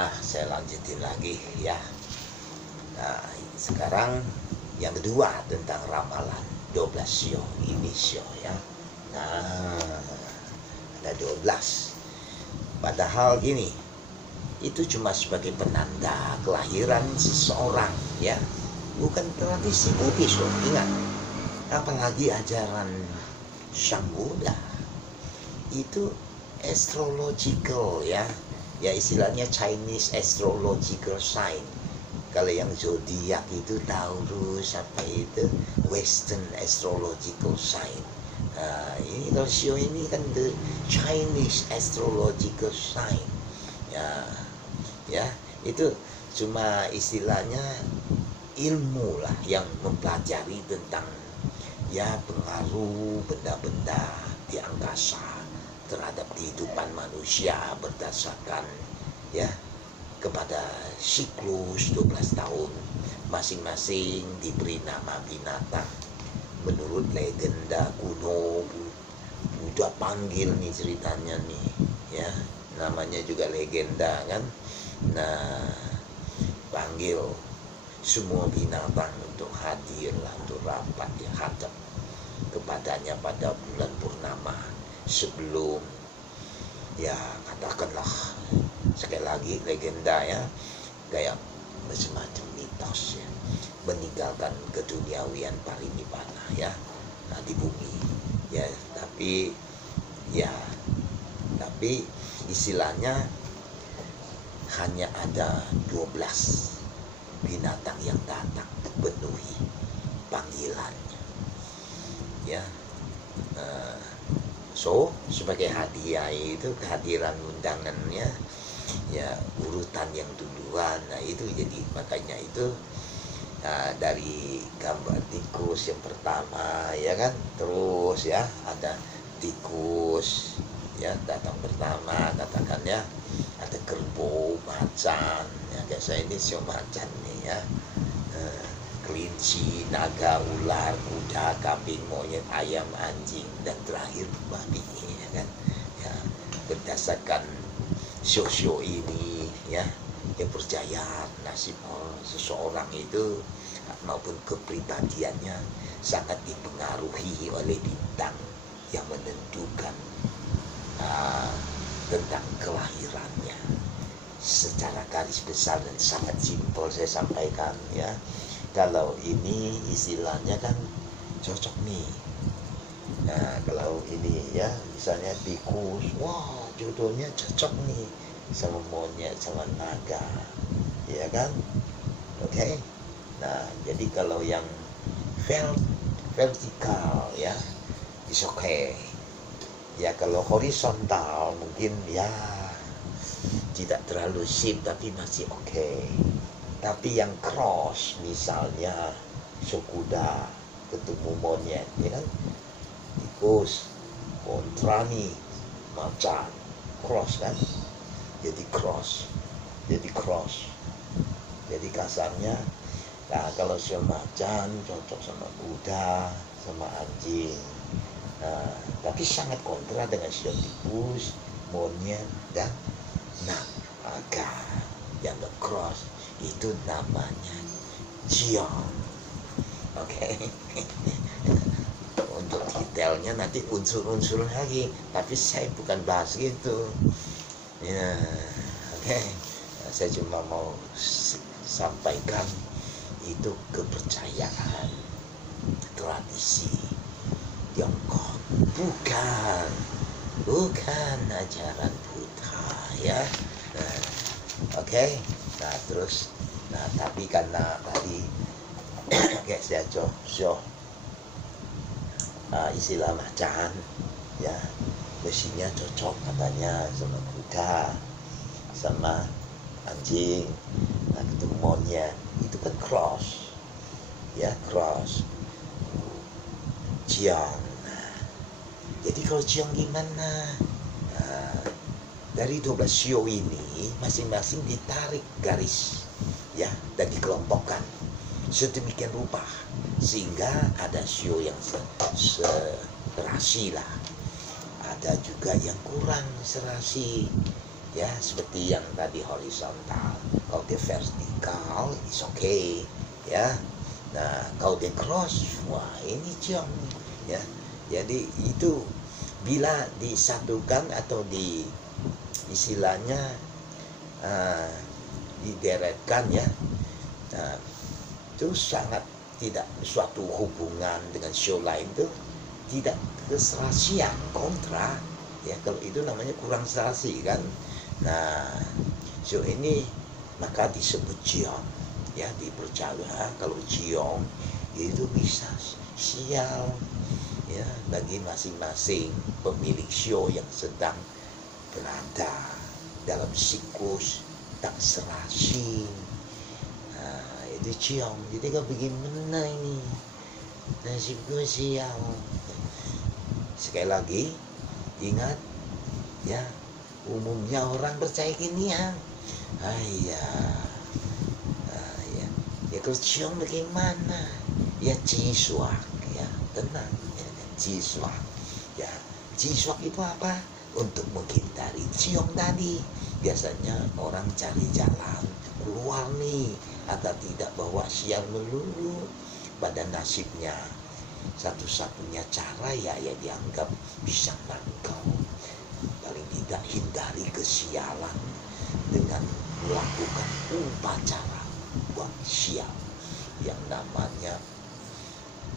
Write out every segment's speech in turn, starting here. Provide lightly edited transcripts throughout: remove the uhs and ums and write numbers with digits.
Nah, saya lanjutin lagi ya. Nah, sekarang yang kedua tentang ramalan 12 sio ini sio ya. Nah, ada 12. Padahal gini, itu cuma sebagai penanda kelahiran seseorang ya. Bukan tradisi Buddhis loh, ingat. Apalagi ajaran Sang Buddha. Itu astrological ya. Ya istilahnya Chinese astrological sign. Kalau yang zodiak itu Taurus, apa itu Western astrological sign. Nah, ini kalau sio ini kan the Chinese astrological sign. Ya, itu cuma istilahnya ilmu lah yang mempelajari tentang ya pengaruh benda-benda di angkasa terhadap kehidupan manusia berdasarkan ya kepada siklus 12 tahun masing-masing diberi nama binatang menurut legenda kuno. Buddha panggil nih ceritanya nih ya, namanya juga legenda kan. Nah, panggil semua binatang untuk hadir lah, untuk rapat ya, hadap kepadanya pada bulan purnama sebelum ya katakanlah sekali lagi legenda ya, kayak semacam mitos ya, meninggalkan keduniawian parinibbana ya, nah, di bumi ya. Tapi istilahnya hanya ada 12 binatang yang datang penuhi panggilannya ya. So sebagai hadiah itu kehadiran undangannya ya, urutan yang duluan. Nah itu jadi makanya itu dari gambar tikus yang pertama ya kan, terus ya ada tikus ya datang pertama katakan ya, ada kerbau, macan ya, kayak saya ini sio macan nih ya, kelinci, naga, ular, kuda, kambing, monyet, ayam, anjing, dan terakhir babi ya kan ya. Berdasarkan sio-sio ini ya, yang percaya nasib seseorang itu maupun kepribadiannya sangat dipengaruhi oleh bintang yang menentukan tentang kelahirannya. Secara garis besar dan sangat simpel saya sampaikan ya. Kalau ini istilahnya kan cocok nih. Nah kalau ini ya misalnya tikus, wah jodohnya cocok nih sama monyet, sama naga ya kan. Oke. Nah jadi kalau yang vertikal ya is okay ya. Kalau horizontal mungkin ya tidak terlalu sip tapi masih oke. Tapi yang cross misalnya kuda ketemu monyet ya kan, tikus kontrani macan, cross kan, jadi cross jadi kasarnya. Nah kalau sio macan cocok sama kuda sama anjing. Nah, tapi sangat kontra dengan sio tikus, monyet dan naga yang cross. Itu namanya Jiong. Oke. Untuk detailnya nanti unsur-unsur lagi, tapi saya bukan bahas gitu ya. Oke. Nah, saya cuma mau sampaikan itu kepercayaan tradisi Tiongkok, bukan ajaran Buddha ya. Nah, oke. Nah terus, nah tapi karena tadi kayak saya istilah macan ya, mesinnya cocok katanya sama kuda sama anjing. Nah ketemu monyet itu kan cross ya, cross Jiong. Jadi kalau Jiong gimana? Nah, dari 12 sio ini masing-masing ditarik garis ya dan dikelompokkan sedemikian rupa sehingga ada sio yang serasi lah, ada juga yang kurang serasi ya, seperti yang tadi horizontal. Kalau dia vertikal is okay, ya. Nah kalau dia cross, wah ini ciong, ya. Jadi itu bila disatukan atau di istilahnya dideretkan, ya, nah, itu sangat tidak suatu hubungan dengan show lain, itu tidak keserasian, kontra, ya. Kalau itu namanya kurang serasi kan. Nah show ini maka disebut jiong, ya. Dipercaya kalau jiong itu bisa sial, ya, bagi masing-masing pemilik show yang sedang berada dalam siklus tak serasi. Nah itu ciong. Jadi kau bagaimana ini, nasib gue sial. Sekali lagi ingat, ya, umumnya orang percaya ginian, ya, ya kalau ciong bagaimana, ya ciswak, ya, tenang, ya, ciswak, ya. Ciswak itu apa? Untuk menghindari ciong tadi. Biasanya orang cari jalan keluar nih, agar tidak bawa sial melulu pada nasibnya. Satu-satunya cara ya dianggap bisa nangkau, paling tidak hindari kesialan dengan melakukan upacara buang sial yang namanya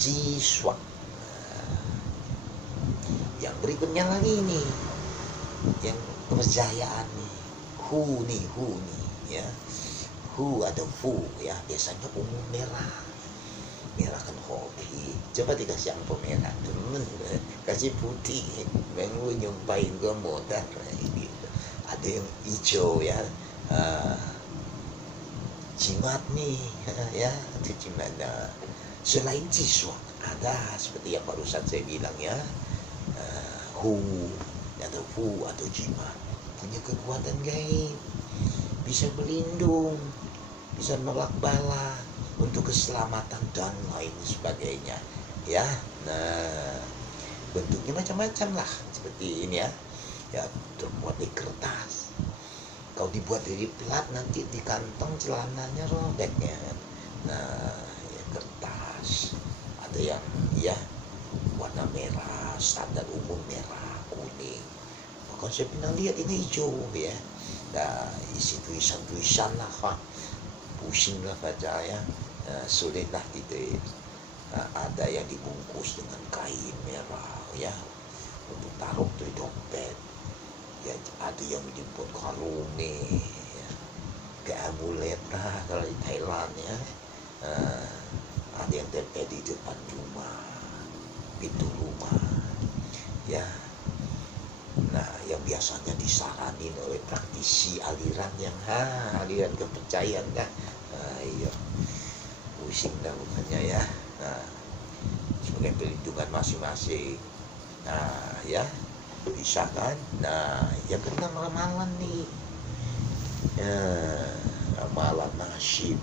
ciswak. Yang berikutnya lagi nih, yang kepercayaan nih, hu nih, ya, hu atau fu, ya, biasanya ungu merah kan hoki. Coba dikasih ampo merah, temen, kasih putih, mau nyumpahin gue modal, gitu. Ada yang hijau, ya, jimat nih, ya, itu jimat. Selain ciswak ada seperti yang barusan saya bilang, ya, hu atau fu atau jimat punya kekuatan gaib, bisa berlindung, bisa menolak bala, untuk keselamatan dan lain sebagainya, ya. Nah bentuknya macam-macam lah, seperti ini, ya, ya, terbuat dari kertas. Kalau dibuat dari plat nanti di kantong celananya robeknya. Nah ya, kertas. Ada yang, ya, warna merah, standar umum merah, kuning. Maka saya pernah lihat ini hijau, ya. Nah isi tulisan lah, pusing lah baca, ya. Sulit lah gitu. Ada yang dibungkus dengan kain merah, ya, untuk taruh di dompet, ya. Ada yang dibuat kalung nih, ya, kayak amulet lah kalau di Thailand, ya. Ada yang tempel di depan rumah, pintu rumah, ya. Nah yang biasanya disaranin oleh praktisi aliran yang aliran kepercayaan, kan. Iya, pusing dah bukannya, ya. Nah sebagai perlindungan masing-masing. Nah ya, bisa kan. Nah yang keenam ramalan nih, ramalan nasib,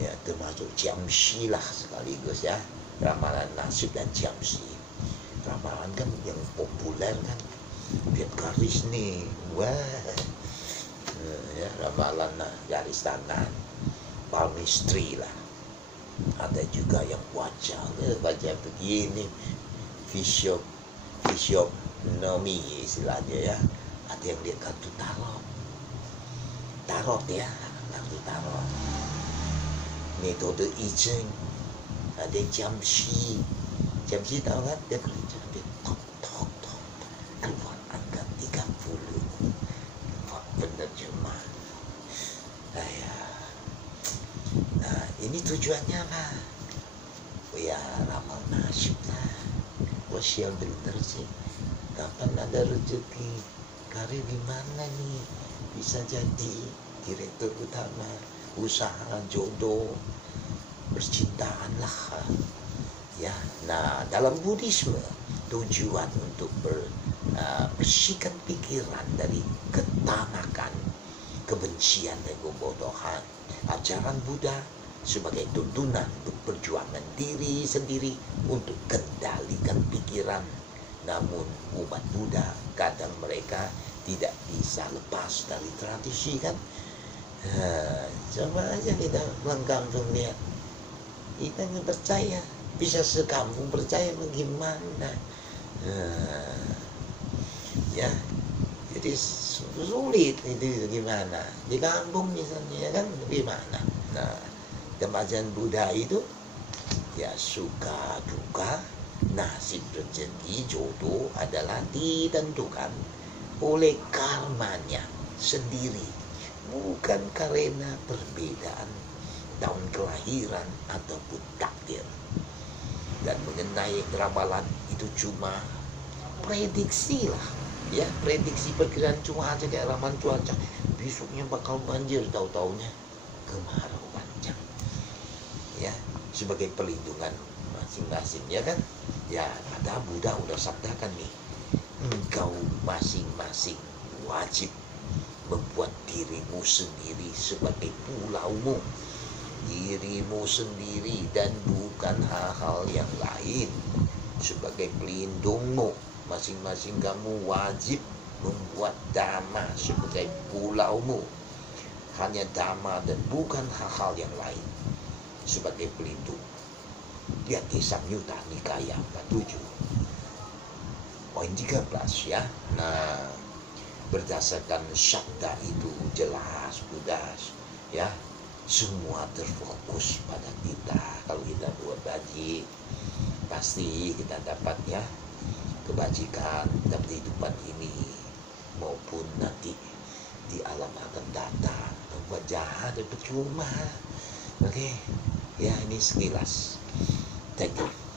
ya, termasuk jamsi lah sekaligus, ya. Ramalan nasib dan jamsi. Ramalan kan yang populer kan, lihat garis nih, wah, ya, ramalan garis tangan, palmistry lah. Ada juga yang baca begini, fisionomi istilahnya, ya. Ada yang lihat kartu tarot, ya, kartu tarot, metode ijeng. Ada jamsi tahu kan, dia kerja, dia tok keluar angka 30, penerjemah. Nah ini tujuannya lah, ya, ramal nasib lah. Wasial bener sih, kapan ada rezeki, karir di mana nih, bisa jadi direktur utama, usaha, jodoh, percintaan lah, ya. Nah dalam Buddhisme tujuan untuk bersihkan pikiran dari ketanakan, kebencian dan kebodohan. Ajaran Buddha sebagai tuntunan untuk perjuangan diri sendiri untuk kendalikan pikiran. Namun umat Buddha kadang mereka tidak bisa lepas dari tradisi kan. Coba aja kita pulang kampung lihat, kita nggak percaya, bisa sekampung percaya bagaimana. Ya, jadi sulit itu gimana di kampung misalnya kan, gimana. Nah, tembakan Buddha itu ya suka duka, nasib rezeki jodoh adalah ditentukan oleh karmanya sendiri, bukan karena perbedaan tahun kelahiran ataupun takdir. Dan mengenai ramalan itu cuma prediksi lah, ya, prediksi perkiraan cuaca, kayak ramalan cuaca besoknya bakal banjir, tahu-taunya kemarau panjang, ya, sebagai perlindungan masing-masing, ya kan. Ya, kata Buddha udah sabdakan nih, engkau masing-masing wajib membuat dirimu sendiri sebagai pulaumu, dirimu sendiri dan bukan hal-hal yang lain sebagai pelindungmu. Masing-masing kamu wajib membuat dhamma sebagai pulaumu, hanya dhamma dan bukan hal-hal yang lain sebagai pelindung. Lihat di Samyutta Nikaya 47 poin 13, ya. Nah, berdasarkan sabda itu jelas Buddha, ya, semua terfokus pada kita. Kalau kita buat baik, pasti kita dapat, ya, kebajikan dalam kehidupan ini maupun nanti di alam akan datang. Buat jahat itu percuma. Oke, ya, ini sekilas. Thank you.